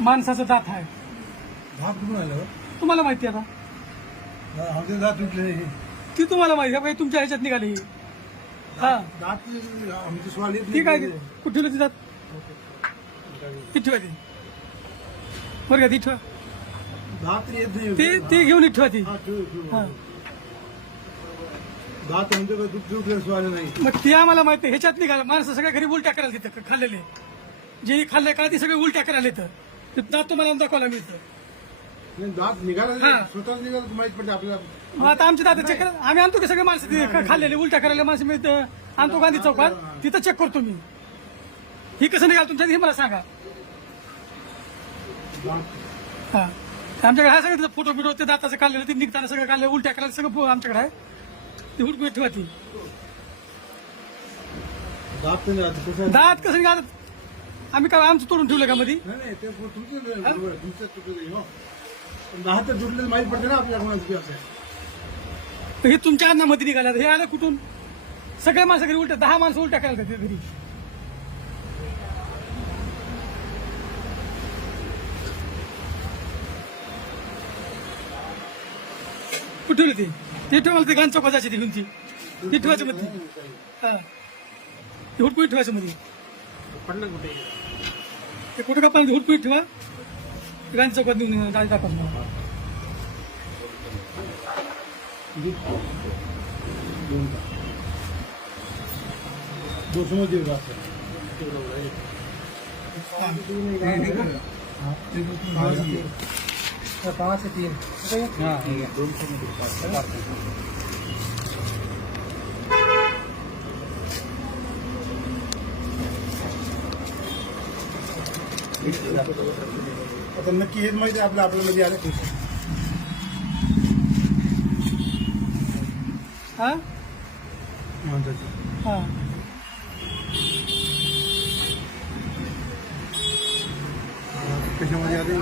माणसाचा दात आहे. दात कुठून आलं? तुम्हाला माहिती आहे का? आमचे दात तुटले. ती तुम्हाला माहिती आहे का? तुमच्या ह्याच्यात निघाली. हा दात आमची स्वाल येत ती काय कुठे ठेवली ती दात? ती ठेवा ती बरं का, ती ठेवा. दात येत नाही. ती घेऊन ठेवा ती. हा, ठेव. हा दात आमच्याकडे तुटले स्वाल नाही. मग ते आम्हाला माहिती आहे. ह्याच्यात निघाला माणसं सगळ्या घरी उलट्या करायला तिथं खाल्लेले जे खाल्लंय का ते सगळे उलट्या करायला येतं. ते दात तुम्हाला दाखवायला मिळतं. नाही, दात निघाला हा. स्वतः निघाला माहित पडते आपल्याला. मग आता आमचे दात चेक करा. आम्ही आणतो की सगळे माणसं ते खाल्लेले उलट्या करायला माणसं मिळतं. आणतो गांधी चौकात तिथं चेक करतो मी. ही कसं निघाल तुमच्या हे मला सांगा. हा आमच्याकडे आहे सगळं फोटो बिटो ते दाताचं काढलेलं ते निघताना सगळं काढलं उलट्या करायला सगळं आमच्याकडे आहे. ती हुडकून ठेवा ती. दात नाही राहत. कसं आहे? दात कसं निघाल आम्ही काय आमचं तोडून ठेवलं का मध्ये? नाही ते तुमचे तुमचं तुटले हो. दात तर तुटले माहित पडते ना आपल्या कोणाचं असं आहे. हे तुमच्या अन्नामध्ये निघालं. हे आलं कुठून? सगळ्या माणसं घरी उलट्या 10 माणसं उलट्या करायला जाते घरी. कुठे ठेवली ते ठेवायला ते गांध चौकात जायची ती घेऊन ती ठेवायचं मध्ये. हा ते हुडकुई ठेवायचं मध्ये. पडलं कुठे? ते कुठं का पण हुडकुई ठेवा. गांधी चौकात नेऊन गाडी टाका. दो समझ रास्ते. 5 से 3. हाँ, 200 आता नक्की हेच माहिती आहे आपल्यामध्ये आलं ते. हा हा कशामध्ये आले?